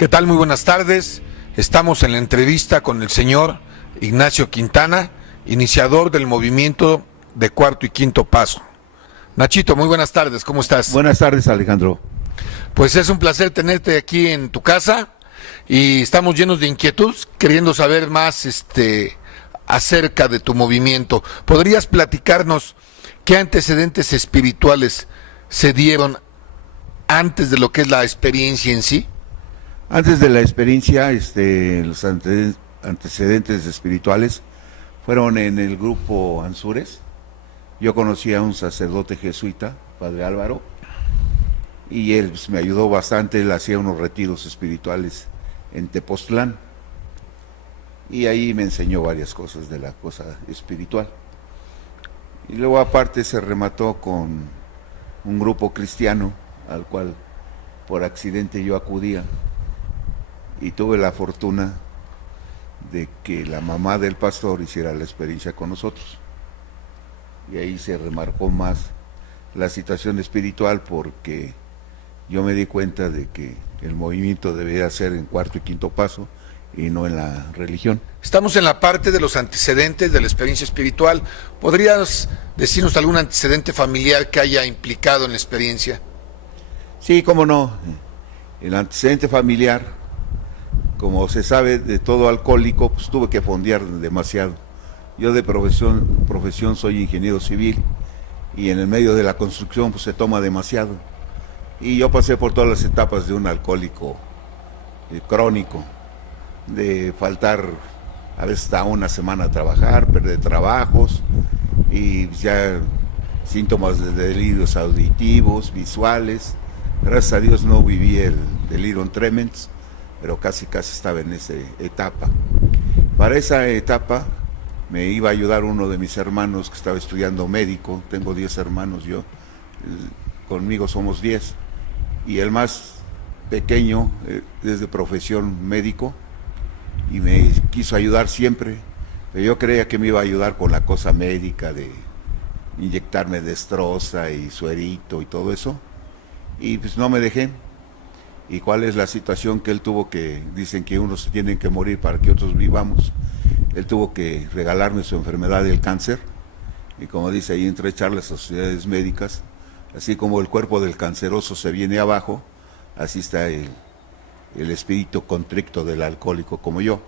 ¿Qué tal? Muy buenas tardes. Estamos en la entrevista con el señor Ignacio Quintana, iniciador del movimiento de Cuarto y Quinto Paso. Nachito, muy buenas tardes, ¿cómo estás? Buenas tardes, Alejandro. Pues es un placer tenerte aquí en tu casa y estamos llenos de inquietud, queriendo saber más acerca de tu movimiento. ¿Podrías platicarnos qué antecedentes espirituales se dieron antes de lo que es la experiencia en sí? Antes de la experiencia, los antecedentes espirituales fueron en el grupo Ansures. Yo conocí a un sacerdote jesuita, Padre Álvaro, y él me ayudó bastante. Él hacía unos retiros espirituales en Tepoztlán, y ahí me enseñó varias cosas de la cosa espiritual. Y luego aparte se remató con un grupo cristiano al cual por accidente yo acudía, y tuve la fortuna de que la mamá del pastor hiciera la experiencia con nosotros. Y ahí se remarcó más la situación espiritual, porque yo me di cuenta de que el movimiento debía ser en Cuarto y Quinto Paso y no en la religión. Estamos en la parte de los antecedentes de la experiencia espiritual. ¿Podrías decirnos algún antecedente familiar que haya implicado en la experiencia? Sí, cómo no. El antecedente familiar, como se sabe, de todo alcohólico, pues tuve que fondear demasiado. Yo de profesión soy ingeniero civil, y en el medio de la construcción pues se toma demasiado. Y yo pasé por todas las etapas de un alcohólico crónico, de faltar a veces hasta una semana a trabajar, perder trabajos, y ya síntomas de delirios auditivos, visuales. Gracias a Dios no viví el delirium tremens, pero casi estaba en esa etapa. Para esa etapa me iba a ayudar uno de mis hermanos que estaba estudiando médico. Tengo 10 hermanos yo, conmigo somos 10, y el más pequeño es de profesión médico y me quiso ayudar siempre, pero yo creía que me iba a ayudar con la cosa médica de inyectarme destroza y suerito y todo eso, y pues no me dejé. ¿Y cuál es la situación? Que él tuvo que, dicen que unos tienen que morir para que otros vivamos. Él tuvo que regalarme su enfermedad del cáncer, y como dice ahí, entre charlas a sociedades médicas, así como el cuerpo del canceroso se viene abajo, así está el espíritu contrito del alcohólico como yo.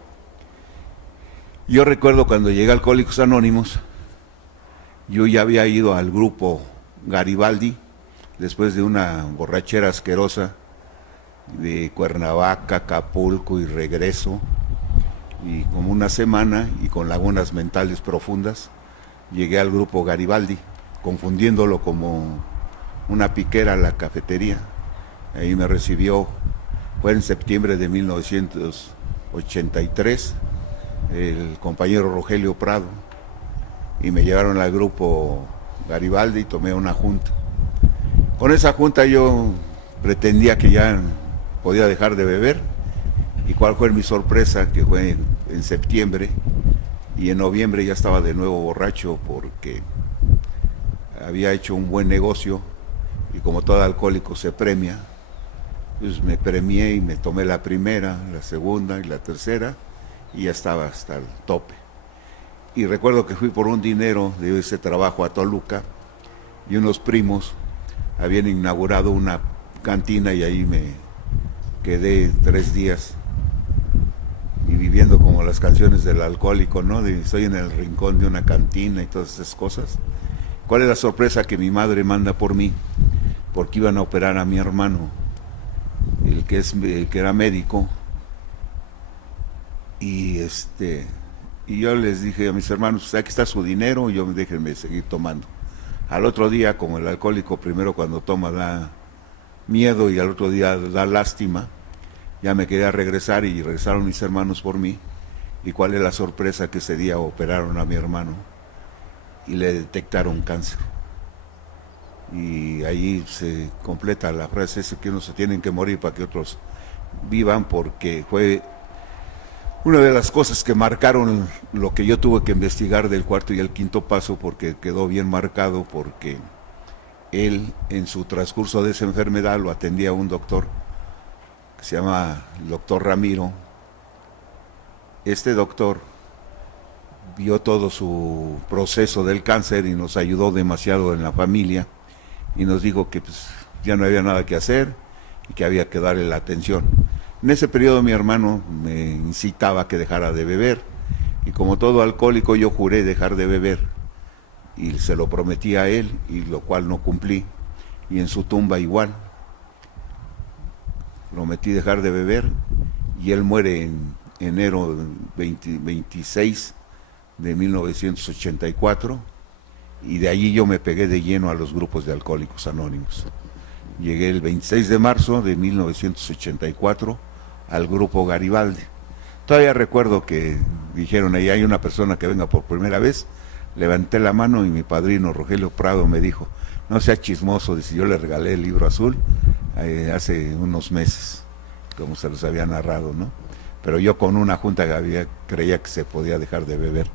Yo recuerdo cuando llegué a Alcohólicos Anónimos, yo ya había ido al grupo Garibaldi, después de una borrachera asquerosa, de Cuernavaca, Acapulco y regreso, y como una semana, y con lagunas mentales profundas, llegué al grupo Garibaldi, confundiéndolo como una piquera a la cafetería. Ahí me recibió, fue en septiembre de 1983, el compañero Rogelio Prado, y me llevaron al grupo Garibaldi y tomé una junta. Con esa junta yo pretendía que ya podía dejar de beber, y cuál fue mi sorpresa, que fue en septiembre, y en noviembre ya estaba de nuevo borracho, porque había hecho un buen negocio, y como todo alcohólico se premia, pues me premié y me tomé la primera, la segunda y la tercera, y ya estaba hasta el tope. Y recuerdo que fui por un dinero de ese trabajo a Toluca, y unos primos habían inaugurado una cantina, y ahí me quedé 3 días, y viviendo como las canciones del alcohólico, ¿no? Estoy en el rincón de una cantina y todas esas cosas. ¿Cuál es la sorpresa? Que mi madre manda por mí, porque iban a operar a mi hermano, el que era médico, y yo les dije a mis hermanos, pues aquí está su dinero, y déjenme seguir tomando. Al otro día, como el alcohólico primero cuando toma da miedo y al otro día da lástima, ya me quería regresar, y regresaron mis hermanos por mí. ¿Y cuál es la sorpresa? Que ese día operaron a mi hermano y le detectaron cáncer. Y ahí se completa la frase esa, que unos se tienen que morir para que otros vivan, porque fue una de las cosas que marcaron lo que yo tuve que investigar del Cuarto y el Quinto Paso, porque quedó bien marcado, porque él en su transcurso de esa enfermedad lo atendía un doctor que se llama el doctor Ramiro. Este doctor vio todo su proceso del cáncer y nos ayudó demasiado en la familia y nos dijo que pues, ya no había nada que hacer y que había que darle la atención. En ese periodo mi hermano me incitaba a que dejara de beber y como todo alcohólico yo juré dejar de beber y se lo prometí a él y lo cual no cumplí y en su tumba igual. Prometí dejar de beber y él muere en enero 26 de 1984 y de allí yo me pegué de lleno a los grupos de Alcohólicos Anónimos. Llegué el 26 de marzo de 1984 al grupo Garibaldi. Todavía recuerdo que dijeron, ahí hay una persona que venga por primera vez, levanté la mano y mi padrino Rogelio Prado me dijo, no sea chismoso, dice, yo le regalé el libro azul hace unos meses, como se los había narrado, ¿no? Pero yo con una junta creía que se podía dejar de beber.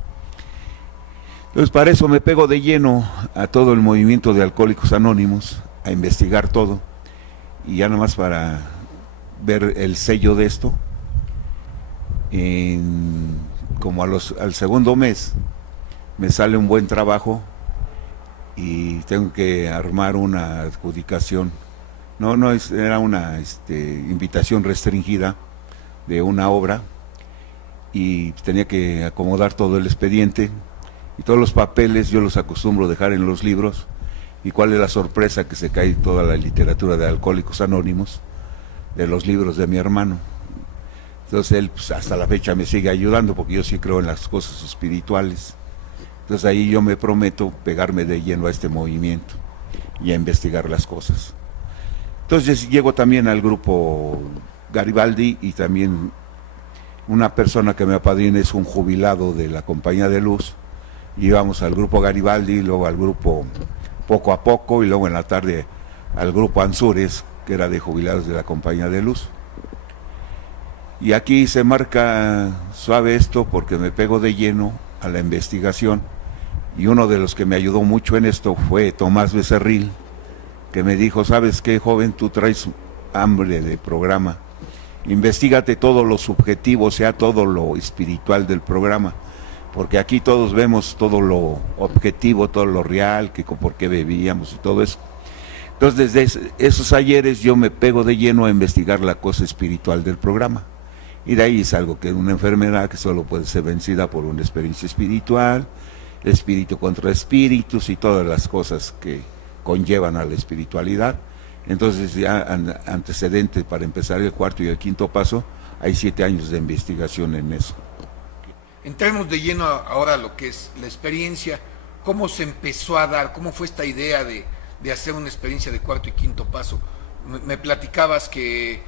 Entonces para eso me pego de lleno a todo el movimiento de Alcohólicos Anónimos, a investigar todo, y ya nomás para ver el sello de esto, como al segundo mes me sale un buen trabajo y tengo que armar una adjudicación. Era una invitación restringida de una obra y tenía que acomodar todo el expediente y todos los papeles yo los acostumbro dejar en los libros. Y cuál es la sorpresa, que se cae toda la literatura de Alcohólicos Anónimos de los libros de mi hermano. Entonces él pues, hasta la fecha me sigue ayudando porque yo sí creo en las cosas espirituales. Entonces ahí yo me prometo pegarme de lleno a este movimiento y a investigar las cosas. Entonces llego también al grupo Garibaldi y también una persona que me apadrina es un jubilado de la Compañía de Luz. Y vamos al grupo Garibaldi, luego al grupo Poco a Poco y luego en la tarde al grupo Anzures, que era de jubilados de la Compañía de Luz. Y aquí se marca suave esto porque me pego de lleno a la investigación y uno de los que me ayudó mucho en esto fue Tomás Becerril, que me dijo, ¿sabes qué, joven? Tú traes hambre de programa, investígate todo lo subjetivo, sea todo lo espiritual del programa, porque aquí todos vemos todo lo objetivo, todo lo real, que por qué bebíamos y todo eso. Entonces desde esos ayeres yo me pego de lleno a investigar la cosa espiritual del programa. Y de ahí es algo que es una enfermedad que solo puede ser vencida por una experiencia espiritual, espíritu contra espíritus y todas las cosas que conllevan a la espiritualidad. Entonces ya antecedente para empezar el cuarto y el quinto paso, hay 7 años de investigación en eso. Entremos de lleno ahora a lo que es la experiencia. ¿Cómo se empezó a dar? ¿Cómo fue esta idea de hacer una experiencia de cuarto y quinto paso? Me platicabas que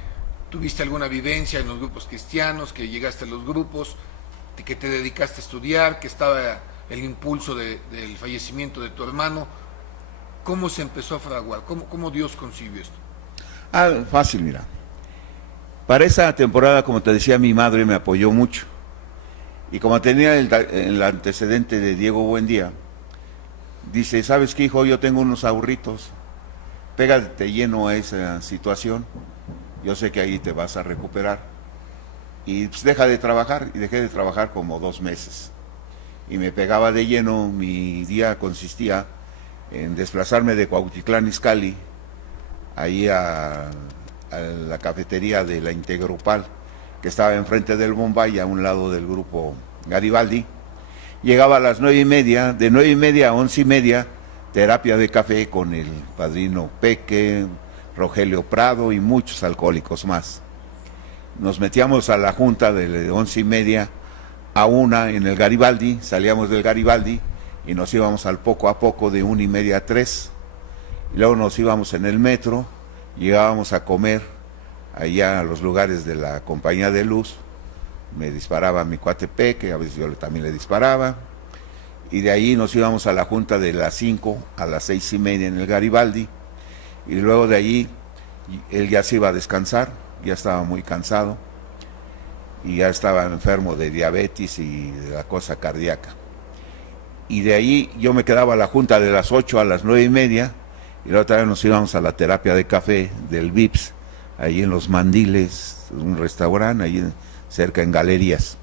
tuviste alguna vivencia en los grupos cristianos, que llegaste a los grupos, que te dedicaste a estudiar, que estaba el impulso del fallecimiento de tu hermano. ¿Cómo se empezó a fraguar? ¿Cómo Dios concibió esto? Fácil, mira. Para esa temporada, como te decía, mi madre me apoyó mucho. Y como tenía el antecedente de Diego Buendía, dice, ¿sabes qué, hijo? Yo tengo unos ahorritos, pégate lleno a esa situación, yo sé que ahí te vas a recuperar. Y pues deja de trabajar, y dejé de trabajar como 2 meses. Y me pegaba de lleno, mi día consistía en desplazarme de Cuautitlán Izcalli, ahí a la cafetería de la Integrupal, que estaba enfrente del Bombay, a un lado del grupo Garibaldi. Llegaba a las 9:30, de 9:30 a 11:30, terapia de café con el padrino Peque, Rogelio Prado y muchos alcohólicos más. Nos metíamos a la junta de 11:30 a 1 en el Garibaldi, salíamos del Garibaldi y nos íbamos al Poco a Poco de 1:30 a 3, y luego nos íbamos en el metro, llegábamos a comer allá a los lugares de la Compañía de Luz, me disparaba mi cuate Peque, a veces yo también le disparaba, y de ahí nos íbamos a la junta de las 5 a las 6:30 en el Garibaldi, y luego de ahí él ya se iba a descansar, ya estaba muy cansado, y ya estaba enfermo de diabetes y de la cosa cardíaca. Y de ahí yo me quedaba a la junta de las 8 a las 9:30, y luego también nos íbamos a la terapia de café del VIPS, ahí en Los Mandiles, un restaurante, cerca en Galerías.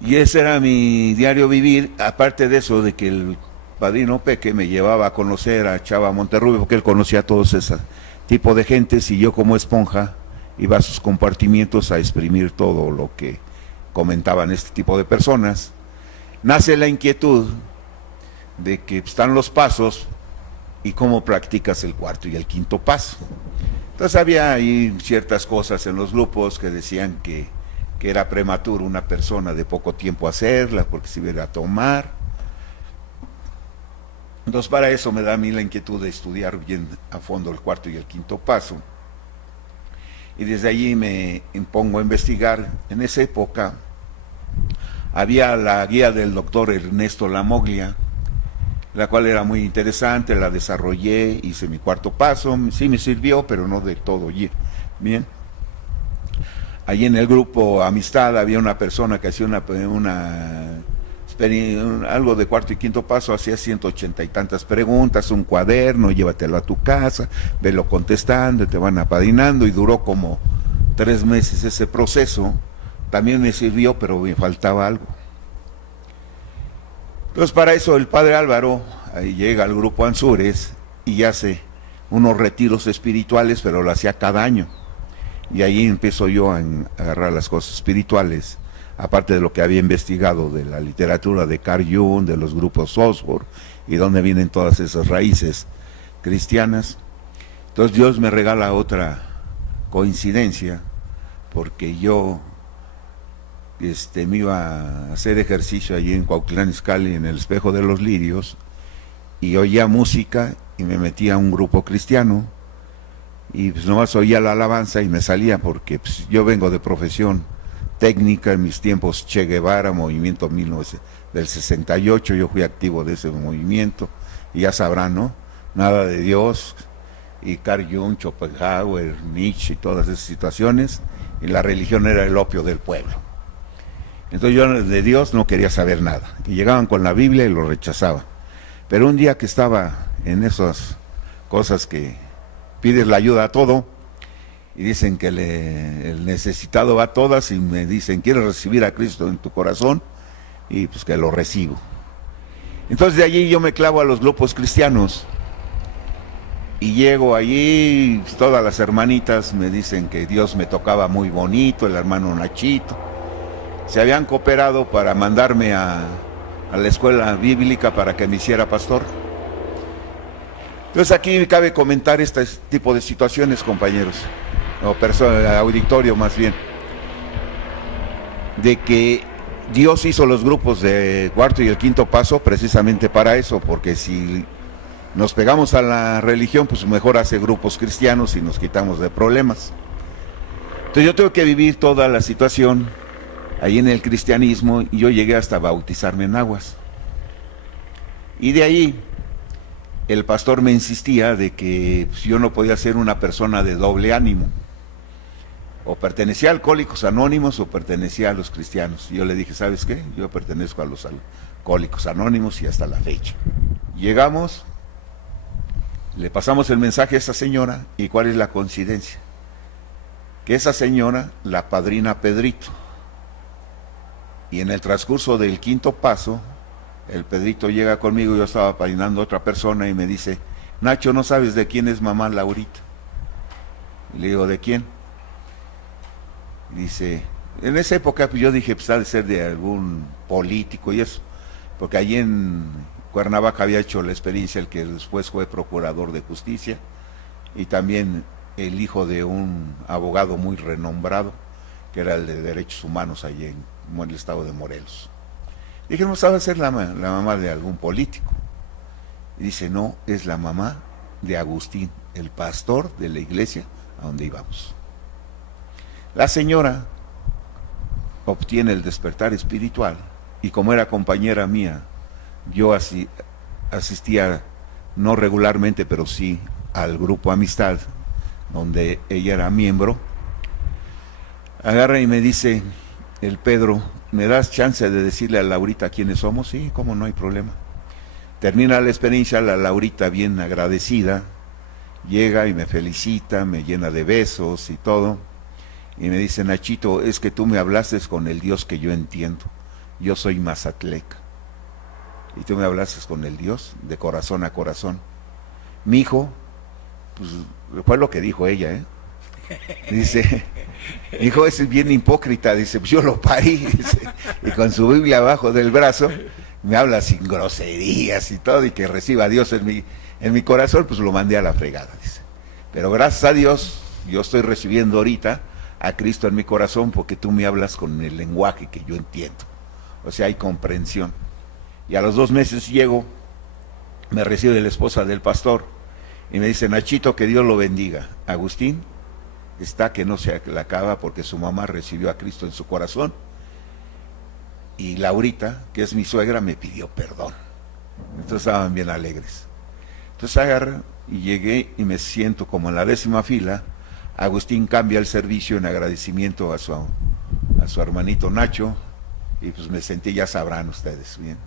Y ese era mi diario vivir, aparte de eso, de que el padrino Peque me llevaba a conocer a Chava Monterrubio, porque él conocía a todos ese tipo de gentes, y yo como esponja iba a sus compartimientos a exprimir todo lo que comentaban este tipo de personas. Nace la inquietud de que están los pasos y cómo practicas el cuarto y el quinto paso. Entonces había ahí ciertas cosas en los grupos que decían que era prematuro una persona de poco tiempo hacerla, porque se iba a tomar. Entonces para eso me da a mí la inquietud de estudiar bien a fondo el cuarto y el quinto paso. Y desde allí me pongo a investigar. En esa época había la guía del doctor Ernesto Lamoglia, la cual era muy interesante, la desarrollé, hice mi cuarto paso, sí me sirvió, pero no de todo bien. Allí en el grupo Amistad había una persona que hacía algo de cuarto y quinto paso, hacía 180 y tantas preguntas, un cuaderno, llévatelo a tu casa, velo contestando, te van apadrinando, y duró como 3 meses ese proceso. También me sirvió, pero me faltaba algo. Entonces para eso el padre Álvaro ahí llega al grupo Ansures y hace unos retiros espirituales, pero lo hacía cada año. Y ahí empiezo yo a agarrar las cosas espirituales, aparte de lo que había investigado de la literatura de Carl Jung, de los grupos Oxford, y donde vienen todas esas raíces cristianas. Entonces Dios me regala otra coincidencia, porque yo me iba a hacer ejercicio allí en Cuauhtlán Izcalli, en el Espejo de los Lirios, y oía música y me metía a un grupo cristiano, y pues nomás oía la alabanza y me salía, porque pues, yo vengo de profesión técnica, en mis tiempos Che Guevara, movimiento del 68, yo fui activo de ese movimiento, y ya sabrán, ¿no? Nada de Dios, y Carl Jung, Schopenhauer, Nietzsche y todas esas situaciones, y la religión era el opio del pueblo. Entonces yo de Dios no quería saber nada, y llegaban con la Biblia y lo rechazaba. Pero un día que estaba en esas cosas que pides la ayuda a todo, y dicen que el necesitado va a todas, y me dicen, ¿quieres recibir a Cristo en tu corazón? Y pues que lo recibo. Entonces de allí yo me clavo a los grupos cristianos, y llego allí, todas las hermanitas me dicen que Dios me tocaba muy bonito, el hermano Nachito. Se habían cooperado para mandarme a la escuela bíblica para que me hiciera pastor. Entonces aquí cabe comentar este tipo de situaciones, compañeros, o auditorio más bien, de que Dios hizo los grupos de cuarto y el quinto paso precisamente para eso, porque si nos pegamos a la religión, pues mejor hace grupos cristianos y nos quitamos de problemas. Entonces yo tengo que vivir toda la situación ahí en el cristianismo, y yo llegué hasta bautizarme en aguas. Y de ahí el pastor me insistía de que pues, yo no podía ser una persona de doble ánimo. O pertenecía a Alcohólicos Anónimos o pertenecía a los cristianos. Y yo le dije, ¿sabes qué? Yo pertenezco a los Alcohólicos Anónimos, y hasta la fecha. Llegamos, le pasamos el mensaje a esa señora, y ¿cuál es la coincidencia? Que esa señora la padrina Pedrito. Y en el transcurso del quinto paso, el Pedrito llega conmigo, yo estaba padrinando a otra persona, y me dice, Nacho, ¿no sabes de quién es mamá Laurita? Y le digo, ¿de quién? Y dice, en esa época pues yo dije, pues ha de ser de algún político y eso, porque allí en Cuernavaca había hecho la experiencia el que después fue procurador de justicia, y también el hijo de un abogado muy renombrado, que era el de derechos humanos allí en el estado de Morelos. Dije, no sabe ser la mamá de algún político. Y dice, no, es la mamá de Agustín, el pastor de la iglesia a donde íbamos. La señora obtiene el despertar espiritual, y como era compañera mía, yo asistía no regularmente, pero sí al grupo Amistad, donde ella era miembro. Agarra y me dice, el Pedro, ¿me das chance de decirle a Laurita quiénes somos? Sí, cómo no hay problema. Termina la experiencia, la Laurita bien agradecida, llega y me felicita, me llena de besos y todo, y me dice: Nachito, es que tú me hablaste con el Dios que yo entiendo, yo soy mazatleca, y tú me hablaste con el Dios de corazón a corazón. Mi hijo, pues fue lo que dijo ella, dice: hijo, ese es bien hipócrita, dice, pues yo lo parí, dice, y con su Biblia abajo del brazo me habla sin groserías y todo, y que reciba a Dios en mi corazón, pues lo mandé a la fregada, dice. Pero gracias a Dios, yo estoy recibiendo ahorita a Cristo en mi corazón, porque tú me hablas con el lenguaje que yo entiendo, o sea, hay comprensión. Y a los 2 meses llego, me recibe la esposa del pastor, y me dice: Nachito, que Dios lo bendiga. Agustín está que no se le acaba, porque su mamá recibió a Cristo en su corazón, y Laurita, que es mi suegra, me pidió perdón. Entonces estaban bien alegres. Entonces agarré y llegué y me siento como en la 10ª fila. Agustín cambia el servicio en agradecimiento a su hermanito Nacho, y pues me sentí, ya sabrán ustedes, bien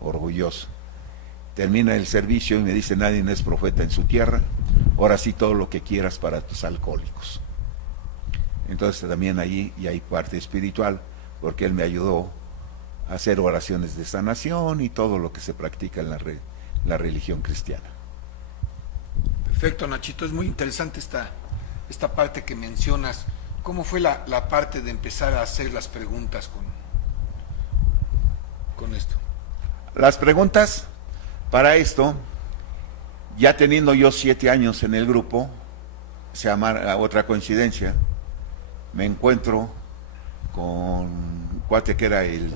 orgulloso. Termina el servicio y me dice: nadie es profeta en su tierra, ahora sí todo lo que quieras para tus alcohólicos. Entonces también allí y hay parte espiritual, porque él me ayudó a hacer oraciones de sanación y todo lo que se practica en la religión cristiana. Perfecto, Nachito, es muy interesante esta parte que mencionas. ¿Cómo fue la parte de empezar a hacer las preguntas con esto? Las preguntas para esto, ya teniendo yo 7 años en el grupo, se llama otra coincidencia, me encuentro con un cuate que era el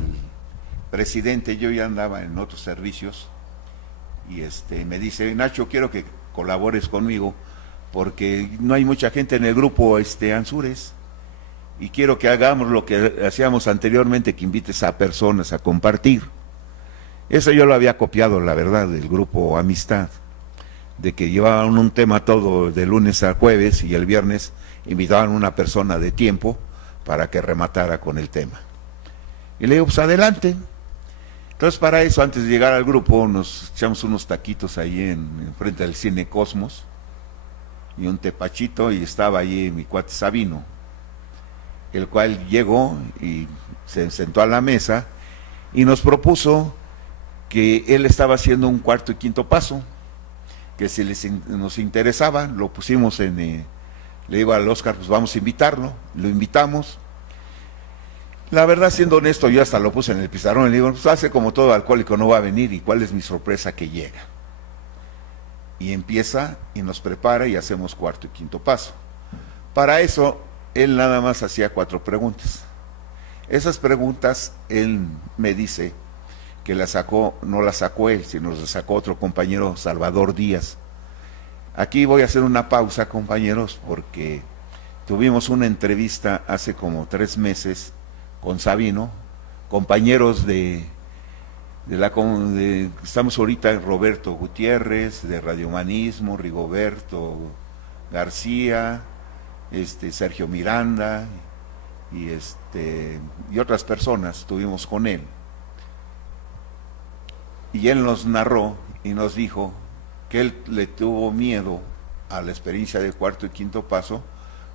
presidente, yo ya andaba en otros servicios, y me dice: Nacho, quiero que colabores conmigo, porque no hay mucha gente en el grupo Ansures, y quiero que hagamos lo que hacíamos anteriormente, que invites a personas a compartir. Eso yo lo había copiado, la verdad, del grupo Amistad, de que llevaban un tema todo de lunes a jueves, y el viernes invitaban a una persona de tiempo para que rematara con el tema. Y le digo: pues adelante. Entonces, para eso, antes de llegar al grupo, nos echamos unos taquitos ahí en frente del Cine Cosmos, y un tepachito, y estaba allí mi cuate Sabino, el cual llegó y se sentó a la mesa y nos propuso que él estaba haciendo un 4º y 5º paso, que si nos interesaba, lo pusimos le digo al Oscar: pues vamos a invitarlo. Lo invitamos. La verdad, siendo honesto, yo hasta lo puse en el pizarrón y le digo: pues hace como todo alcohólico, no va a venir, y cuál es mi sorpresa, que llega. Y empieza y nos prepara y hacemos 4º y 5º paso. Para eso, él nada más hacía 4 preguntas. Esas preguntas, él me dice que no las sacó él, sino las sacó otro compañero, Salvador Díaz. Aquí voy a hacer una pausa, compañeros, porque tuvimos una entrevista hace como 3 meses con Sabino, compañeros estamos ahorita Roberto Gutiérrez, de Radiohumanismo, Rigoberto García, Sergio Miranda, y otras personas estuvimos con él. Y él nos narró y nos dijo que él le tuvo miedo a la experiencia del 4º y 5º paso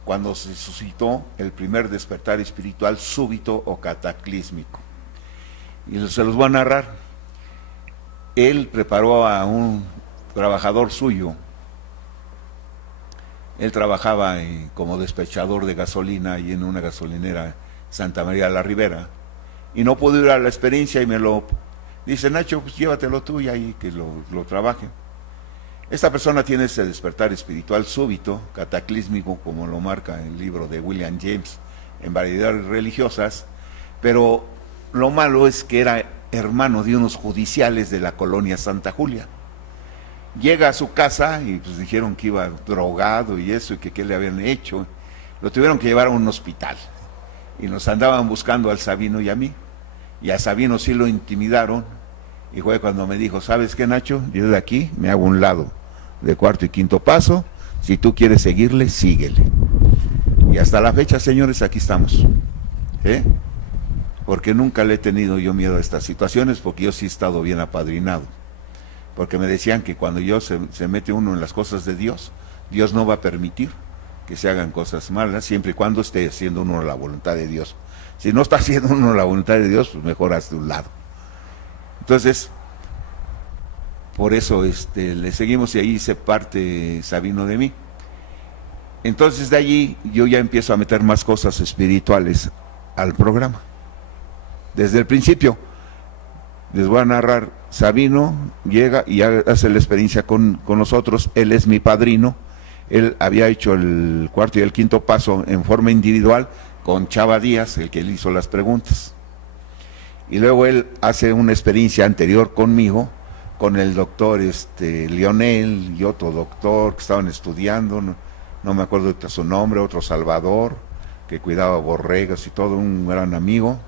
cuando se suscitó el primer despertar espiritual súbito o cataclísmico. Y se los voy a narrar. Él preparó a un trabajador suyo. Él trabajaba como despachador de gasolina y en una gasolinera Santa María de la Ribera, y no pudo ir a la experiencia, y me lo dice: Nacho, pues llévatelo tú y ahí que lo trabaje. Esta persona tiene ese despertar espiritual súbito, cataclísmico, como lo marca el libro de William James en Variedades Religiosas, pero lo malo es que era hermano de unos judiciales de la colonia Santa Julia. Llega a su casa y pues dijeron que iba drogado y eso, y que qué le habían hecho. Lo tuvieron que llevar a un hospital, y nos andaban buscando al Sabino y a mí, y a Sabino sí lo intimidaron, y fue cuando me dijo: ¿sabes qué, Nacho? Yo de aquí me hago un lado de 4º y 5º paso, si tú quieres seguirle, síguele. Y hasta la fecha, señores, aquí estamos, porque nunca le he tenido yo miedo a estas situaciones, porque yo sí he estado bien apadrinado, porque me decían que cuando se mete uno en las cosas de Dios, Dios no va a permitir que se hagan cosas malas, siempre y cuando esté haciendo uno la voluntad de Dios. Si no está haciendo uno la voluntad de Dios, pues mejor hazte un lado. Entonces, por eso le seguimos y ahí se parte Sabino de mí. Entonces de allí yo ya empiezo a meter más cosas espirituales al programa. Desde el principio, les voy a narrar, Sabino llega y hace la experiencia con nosotros, él es mi padrino, él había hecho el cuarto y el quinto paso en forma individual con Chava Díaz, el que le hizo las preguntas. Y luego él hace una experiencia anterior conmigo, con el doctor Lionel y otro doctor que estaban estudiando, no me acuerdo de su nombre, otro Salvador, que cuidaba borregas y todo, un gran amigo,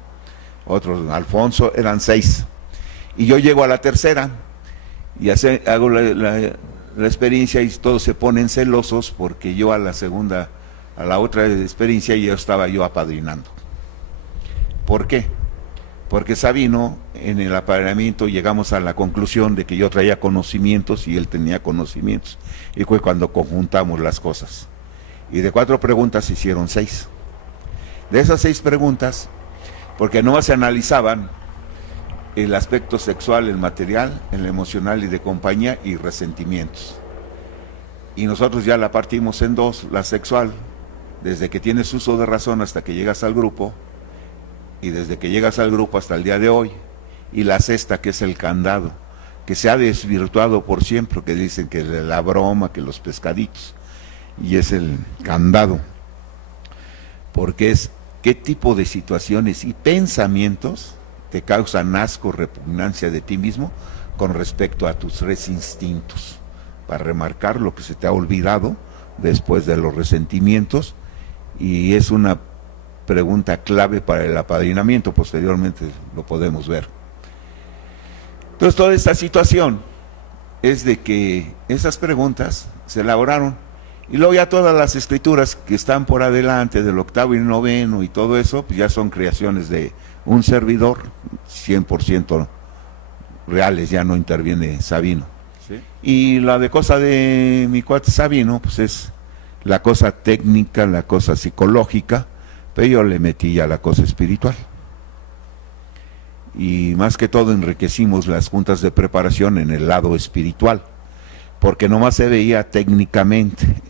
otro Alfonso, eran 6. Y yo llego a la tercera y hago la experiencia y todos se ponen celosos porque yo a la otra experiencia yo estaba apadrinando. ¿Por qué? Porque Sabino, en el apadrinamiento llegamos a la conclusión de que yo traía conocimientos y él tenía conocimientos. Y fue cuando conjuntamos las cosas. Y de 4 preguntas se hicieron 6. De esas 6 preguntas, porque no se analizaban el aspecto sexual, el material, el emocional y de compañía y resentimientos. Y nosotros ya la partimos en 2, la sexual, desde que tienes uso de razón hasta que llegas al grupo, y desde que llegas al grupo hasta el día de hoy, y la sexta, que es el candado, que se ha desvirtuado por siempre, que dicen que la broma, que los pescaditos, y es el candado, porque es qué tipo de situaciones y pensamientos te causan asco, repugnancia de ti mismo con respecto a tus 3 instintos, para remarcar lo que se te ha olvidado después de los resentimientos, y es una pregunta clave para el apadrinamiento, posteriormente lo podemos ver. Entonces toda esta situación es de que esas preguntas se elaboraron y luego ya todas las escrituras que están por adelante del 8º y 9º y todo eso, pues ya son creaciones de un servidor 100% reales, ya no interviene Sabino. ¿Sí? Y la de cosa de mi cuate Sabino, pues es la cosa técnica, la cosa psicológica, pero yo le metí ya la cosa espiritual. Y más que todo enriquecimos las juntas de preparación en el lado espiritual, porque nomás se veía técnicamente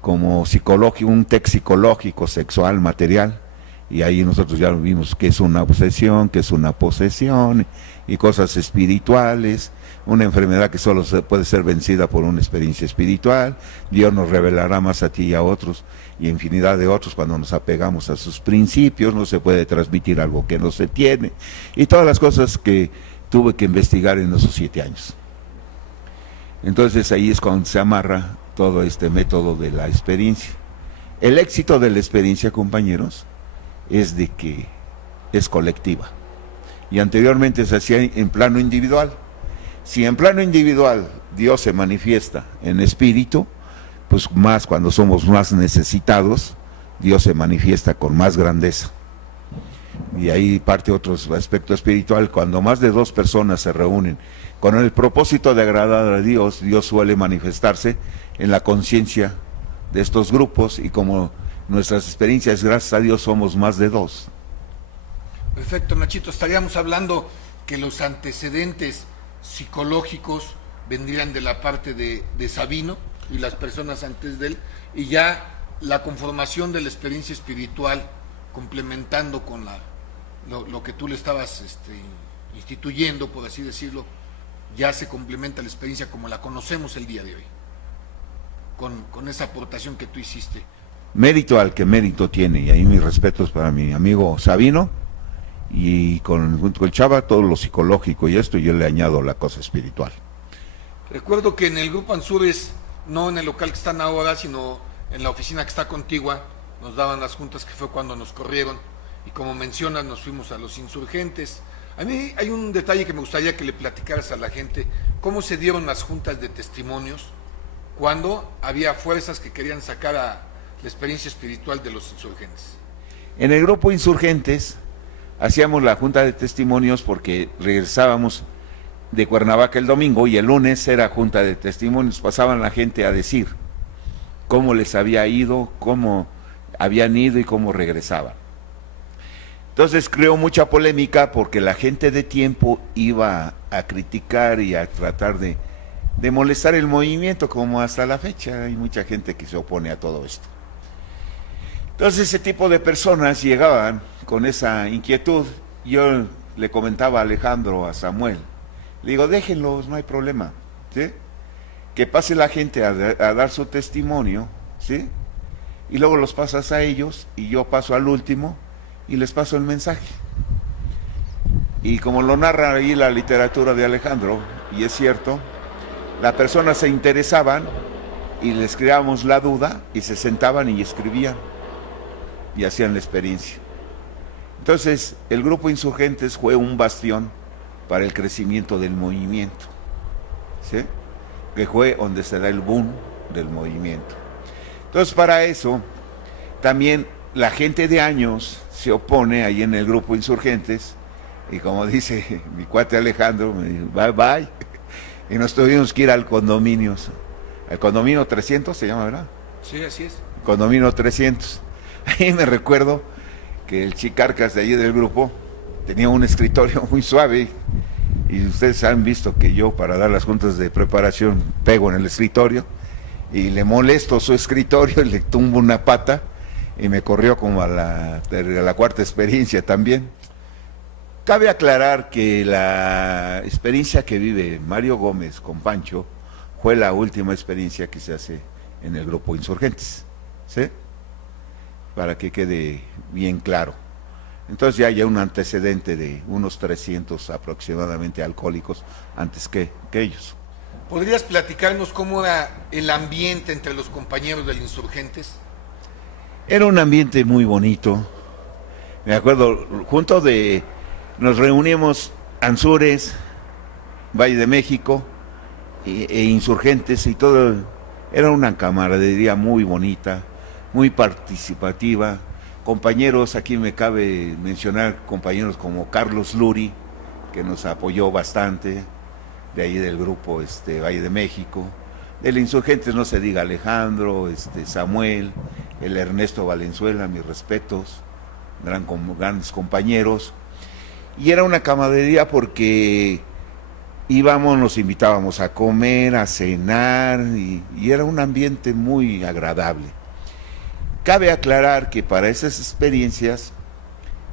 como psicológico, un texto psicológico, sexual, material, y ahí nosotros ya vimos que es una obsesión, que es una posesión, y cosas espirituales, una enfermedad que solo puede ser vencida por una experiencia espiritual. Dios nos revelará más a ti y a otros, y infinidad de otros cuando nos apegamos a sus principios. No se puede transmitir algo que no se tiene, y todas las cosas que tuve que investigar en esos 7 años. Entonces ahí es cuando se amarra todo este método de la experiencia. El éxito de la experiencia, compañeros, es de que es colectiva, y anteriormente se hacía en plano individual. Si en plano individual Dios se manifiesta en espíritu, pues más cuando somos más necesitados, Dios se manifiesta con más grandeza. Y ahí parte otro aspecto espiritual, cuando más de 2 personas se reúnen con el propósito de agradar a Dios, Dios suele manifestarse en la conciencia de estos grupos, y como nuestras experiencias, gracias a Dios, somos más de 2. Perfecto, Nachito, estaríamos hablando que los antecedentes psicológicos vendrían de la parte de Sabino y las personas antes de él, y ya la conformación de la experiencia espiritual complementando con lo que tú le estabas instituyendo, por así decirlo, ya se complementa la experiencia como la conocemos el día de hoy, con esa aportación que tú hiciste. Mérito al que mérito tiene, y ahí mis respetos para mi amigo Sabino, y junto con Chava todo lo psicológico y esto, yo le añado la cosa espiritual. Recuerdo que en el grupo Ansures, no en el local que están ahora, sino en la oficina que está contigua, nos daban las juntas, que fue cuando nos corrieron, y como mencionas, nos fuimos a los insurgentes. A mí hay un detalle que me gustaría que le platicaras a la gente: cómo se dieron las juntas de testimonios cuando había fuerzas que querían sacar a la experiencia espiritual de los insurgentes. En el grupo Insurgentes hacíamos la junta de testimonios porque regresábamos de Cuernavaca el domingo y el lunes era junta de testimonios, pasaban la gente a decir. cómo les había ido, cómo habían ido y cómo regresaban. Entonces creó mucha polémica porque la gente de tiempo iba a criticar y a tratar de molestar el movimiento, como hasta la fecha hay mucha gente que se opone a todo esto. Entonces ese tipo de personas llegaban con esa inquietud. Yo le comentaba a Alejandro, a Samuel, le digo, déjenlos, no hay problema, ¿sí? Que pase la gente a dar su testimonio, ¿sí? Y luego los pasas a ellos y yo paso al último y les paso el mensaje. Y como lo narra ahí la literatura de Alejandro, y es cierto, las personas se interesaban y les creábamos la duda y se sentaban y escribían y hacían la experiencia. Entonces, el grupo Insurgentes fue un bastión para el crecimiento del movimiento, ¿sí? Que fue donde se da el boom del movimiento. Entonces, para eso, también la gente de años se opone ahí en el grupo Insurgentes, y como dice mi cuate Alejandro, me dijo, bye bye, y nos tuvimos que ir al condominio 300 se llama, ¿verdad? Sí, así es. Condominio 300. Ahí me recuerdo que el Chicarcas de allí del grupo tenía un escritorio muy suave, y ustedes han visto que yo para dar las juntas de preparación pego en el escritorio, y le molesto su escritorio, y le tumbo una pata, y me corrió como a la cuarta experiencia también. Cabe aclarar que la experiencia que vive Mario Gómez con Pancho fue la última experiencia que se hace en el grupo Insurgentes, ¿sí? Para que quede bien claro. Entonces ya hay un antecedente de unos 300 aproximadamente alcohólicos antes que ellos. ¿Podrías platicarnos cómo era el ambiente entre los compañeros del Insurgentes? Era un ambiente muy bonito. Me acuerdo, nos reuníamos Anzures, Valle de México e Insurgentes, y todo. Era una camaradería muy bonita, muy participativa. Compañeros, aquí me cabe mencionar compañeros como Carlos Luri, que nos apoyó bastante, de ahí del grupo Valle de México. Del Insurgentes no se diga, Alejandro, Samuel, el Ernesto Valenzuela, mis respetos, grandes compañeros. Y era una camaradería porque nos invitábamos a comer, a cenar, y era un ambiente muy agradable. Cabe aclarar que para esas experiencias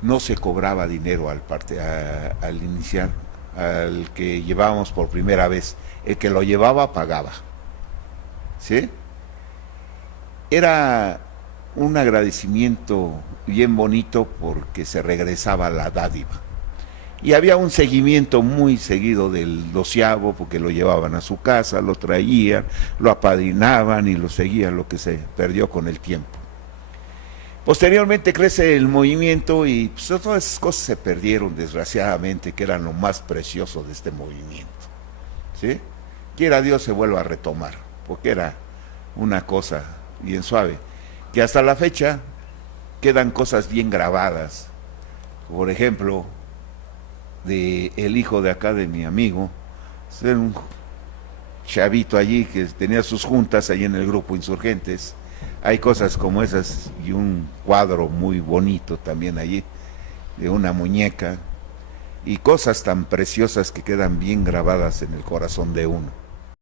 no se cobraba dinero al iniciar, al que llevábamos por primera vez. El que lo llevaba pagaba, ¿sí? Era un agradecimiento bien bonito porque se regresaba la dádiva. Y había un seguimiento muy seguido del doceavo, porque lo llevaban a su casa, lo traían, lo apadrinaban y lo seguían, lo que se perdió con el tiempo. Posteriormente crece el movimiento y pues, todas esas cosas se perdieron, desgraciadamente, que eran lo más precioso de este movimiento, ¿sí? Quiera Dios se vuelva a retomar, porque era una cosa bien suave, que hasta la fecha quedan cosas bien grabadas. Por ejemplo, el hijo de acá de mi amigo, era un chavito allí que tenía sus juntas allí en el grupo Insurgentes. Hay cosas como esas y un cuadro muy bonito también allí, de una muñeca, y cosas tan preciosas que quedan bien grabadas en el corazón de uno.